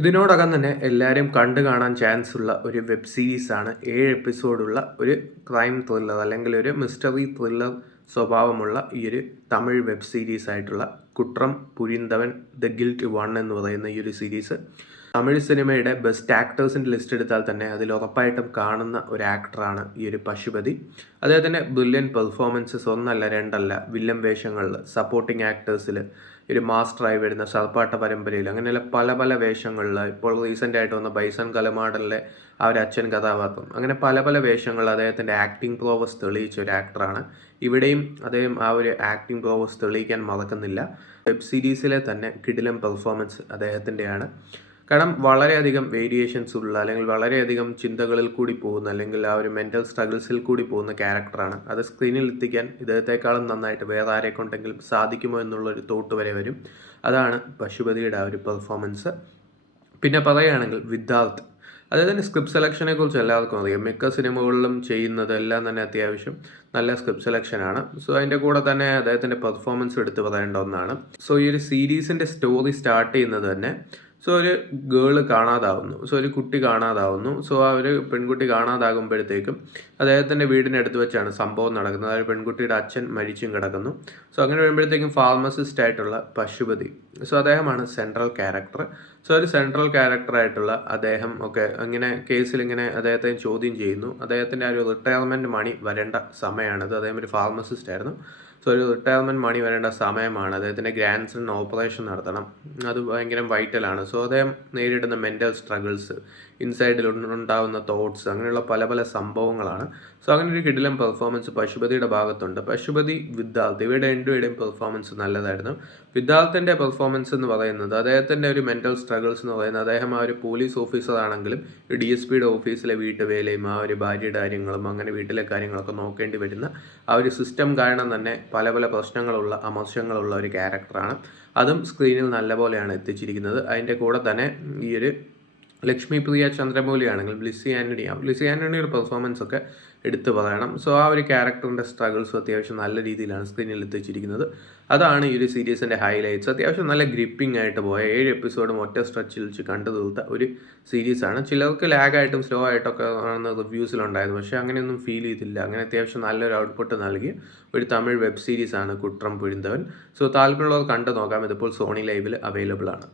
ഇതിനോടകം തന്നെ എല്ലാവരും കണ്ടു കാണാൻ ചാൻസ് ഉള്ള ഒരു വെബ് സീരീസാണ് 7 എപ്പിസോഡുള്ള ഒരു ക്രൈം ത്രില്ലർ അല്ലെങ്കിൽ ഒരു മിസ്റ്ററി ത്രില്ലർ സ്വഭാവമുള്ള ഈ ഒരു തമിഴ് വെബ് സീരീസ് ആയിട്ടുള്ള കുട്രം പുരിന്തവൻ ദ ഗിൽറ്റ് 1 എന്ന് പറയുന്ന ഈ ഒരു സീരീസ്. തമിഴ് സിനിമയുടെ ബെസ്റ്റ് ആക്ടേഴ്സിൻ്റെ ലിസ്റ്റ് എടുത്താൽ തന്നെ അതിൽ ഉറപ്പായിട്ടും കാണുന്ന ഒരു ആക്ടറാണ് ഈ ഒരു പശുപതി. അദ്ദേഹത്തിൻ്റെ ബ്രില്യൻ പെർഫോമൻസസ് ഒന്നല്ല രണ്ടല്ല, വില്ലൻ വേഷങ്ങളിൽ, സപ്പോർട്ടിംഗ് ആക്ടേഴ്സിൽ, ഒരു മാസ്റ്ററായി വരുന്ന സർപ്പാട്ട പരമ്പരയിൽ, അങ്ങനെയുള്ള പല പല വേഷങ്ങളിൽ, ഇപ്പോൾ റീസെൻ്റ് ആയിട്ട് വന്ന ബൈസൺ കലമാടലിലെ ആ ഒരു അച്ഛൻ കഥാപാത്രം, അങ്ങനെ പല പല വേഷങ്ങളിൽ അദ്ദേഹത്തിൻ്റെ ആക്ടിംഗ് പ്രോവസ് തെളിയിച്ച ഒരു ആക്ടറാണ്. ഇവിടെയും അദ്ദേഹം ആ ഒരു ആക്ടിംഗ് പ്രോവസ് തെളിയിക്കാൻ മറക്കുന്നില്ല. വെബ് സീരീസിലെ തന്നെ കിടിലം പെർഫോമൻസ് അദ്ദേഹത്തിൻ്റെയാണ്. കാരണം വളരെയധികം വേരിയേഷൻസ് ഉള്ള, അല്ലെങ്കിൽ വളരെയധികം ചിന്തകളിൽ കൂടി പോകുന്ന, അല്ലെങ്കിൽ ആ ഒരു മെൻ്റൽ സ്ട്രഗിൾസിൽ കൂടി പോകുന്ന ക്യാരക്ടറാണ്. അത് സ്ക്രീനിൽ എത്തിക്കാൻ ഇദ്ദേഹത്തെക്കാളും നന്നായിട്ട് വേറെ ആരെ കൊണ്ടെങ്കിലും സാധിക്കുമോ എന്നുള്ളൊരു തോട്ട് വരെ വരും. അതാണ് പശുപതിയുടെ ആ ഒരു പെർഫോമൻസ്. പിന്നെ പറയുകയാണെങ്കിൽ വിദ്യാർത്ഥ്, അദ്ദേഹത്തിൻ്റെ സ്ക്രിപ്റ്റ് സെലക്ഷനെ കുറിച്ച് എല്ലാവർക്കും അറിയാം. മിക്ക സിനിമകളിലും ചെയ്യുന്നത് എല്ലാം തന്നെ അത്യാവശ്യം നല്ല സ്ക്രിപ്റ്റ് സെലക്ഷനാണ്. സോ അതിൻ്റെ കൂടെ തന്നെ അദ്ദേഹത്തിൻ്റെ പെർഫോമൻസ് എടുത്ത് പറയേണ്ട ഒന്നാണ്. സോ ഈ ഒരു സീരീസിൻ്റെ സ്റ്റോറി സ്റ്റാർട്ട് ചെയ്യുന്നത് തന്നെ ഒരു ഗേള് കാണാതാവുന്നു. ഒരു കുട്ടി കാണാതാവുന്നു. ആ ഒരു പെൺകുട്ടി കാണാതാകുമ്പോഴത്തേക്കും അദ്ദേഹത്തിൻ്റെ വീടിനടുത്ത് വെച്ചാണ് സംഭവം നടക്കുന്നത്. ആ ഒരു പെൺകുട്ടിയുടെ അച്ഛൻ മരിച്ചും കിടക്കുന്നു. അങ്ങനെ വരുമ്പോഴത്തേക്കും ഫാർമസിസ്റ്റ് ആയിട്ടുള്ള പശുപതി, അദ്ദേഹമാണ് സെൻട്രൽ ക്യാരക്ടർ. ഒരു സെൻട്രൽ ക്യാരക്ടറായിട്ടുള്ള അദ്ദേഹം ഒക്കെ ഇങ്ങനെ കേസിൽ ഇങ്ങനെ അദ്ദേഹത്തെ ചോദ്യം ചെയ്യുന്നു. അദ്ദേഹത്തിൻ്റെ ആ ഒരു റിട്ടയർമെൻറ്റ് മണി വരേണ്ട സമയമാണിത്. അദ്ദേഹം ഒരു ഫാർമസിസ്റ്റ് ആയിരുന്നു. ഒരു റിട്ടയർമെൻറ്റ് മണി വരേണ്ട സമയമാണ്. അദ്ദേഹത്തിൻ്റെ ഗ്രാൻഡ് സൺ ഓപ്പറേഷൻ നടത്തണം. അത് ഭയങ്കര വൈറ്റലാണ്. അദ്ദേഹം നേരിടുന്ന മെൻ്റൽ സ്ട്രഗിൾസ്, ഇൻസൈഡിൽ ഉണ്ടാകുന്ന തോട്ട്സ്, അങ്ങനെയുള്ള പല പല സംഭവങ്ങളാണ്. അങ്ങനെ ഒരു കിടിലം പെർഫോമൻസ് പശുപതിയുടെ ഭാഗത്തുണ്ട്. പശുപതി, വിദ്യാർത്ഥി, ഇവയുടെ രണ്ടുപേരുടെയും പെർഫോമൻസ് നല്ലതായിരുന്നു. വിദ്യാർത്ഥിൻ്റെ പെർഫോമൻസ് എന്ന് പറയുന്നത് അദ്ദേഹത്തിൻ്റെ ഒരു മെൻ്റൽ സ്ട്രഗിൾസ് എന്ന് പറയുന്നത്, അദ്ദേഹം ആ ഒരു പോലീസ് ഓഫീസർ ആണെങ്കിലും DSPയുടെ ഓഫീസിലെ വീട്ടുവേലയും ആ ഒരു ഭാര്യയുടെ കാര്യങ്ങളും അങ്ങനെ വീട്ടിലെ കാര്യങ്ങളൊക്കെ നോക്കേണ്ടി വരുന്ന ആ ഒരു സിസ്റ്റം കാരണം തന്നെ പല പല പ്രശ്നങ്ങളുള്ള, അമർശങ്ങളുള്ള ഒരു ക്യാരക്ടറാണ്. അതും സ്ക്രീനിൽ നല്ലപോലെയാണ് എത്തിച്ചിരിക്കുന്നത്. അതിൻ്റെ കൂടെ തന്നെ ഈ ഒരു ലക്ഷ്മി പ്രിയ ചന്ദ്രമൗലി ആണെങ്കിൽ ബ്ലിസ്സി ആൻ്റണിയുടെ പെർഫോമൻസ് ഒക്കെ എടുത്തു പറയണം. ആ ഒരു ക്യാരക്ടറിൻ്റെ സ്ട്രഗിൾസും അത്യാവശ്യം നല്ല രീതിയിലാണ് സ്ക്രീനിൽ എത്തിച്ചിരിക്കുന്നത്. അതാണ് ഈ ഒരു സീരീസിൻ്റെ ഹൈലൈറ്റ്സ്. അത്യാവശ്യം നല്ല ഗ്രിപ്പിംഗ് ആയിട്ട് പോയ 7 എപ്പിസോഡും ഒറ്റ സ്ട്രെച്ചിൽ വെച്ച് കണ്ടു തീർത്ത ഒരു സീരീസാണ്. ചിലർക്ക് ലാഗായിട്ടും സ്ലോ ആയിട്ടൊക്കെ ആണെന്ന് റിവ്യൂസിലുണ്ടായിരുന്നു. പക്ഷേ അങ്ങനെയൊന്നും ഫീൽ ചെയ്തില്ല. അങ്ങനെ അത്യാവശ്യം നല്ലൊരു ഔട്ട്പുട്ട് നൽകിയ ഒരു തമിഴ് വെബ് സീരീസാണ് കുട്രം പുരിന്തവൻ. താല്പര്യമുള്ളവർ കണ്ടു നോക്കാം. ഇതിപ്പോൾ സോണി ലൈവിൽ അവൈലബിൾ ആണ്.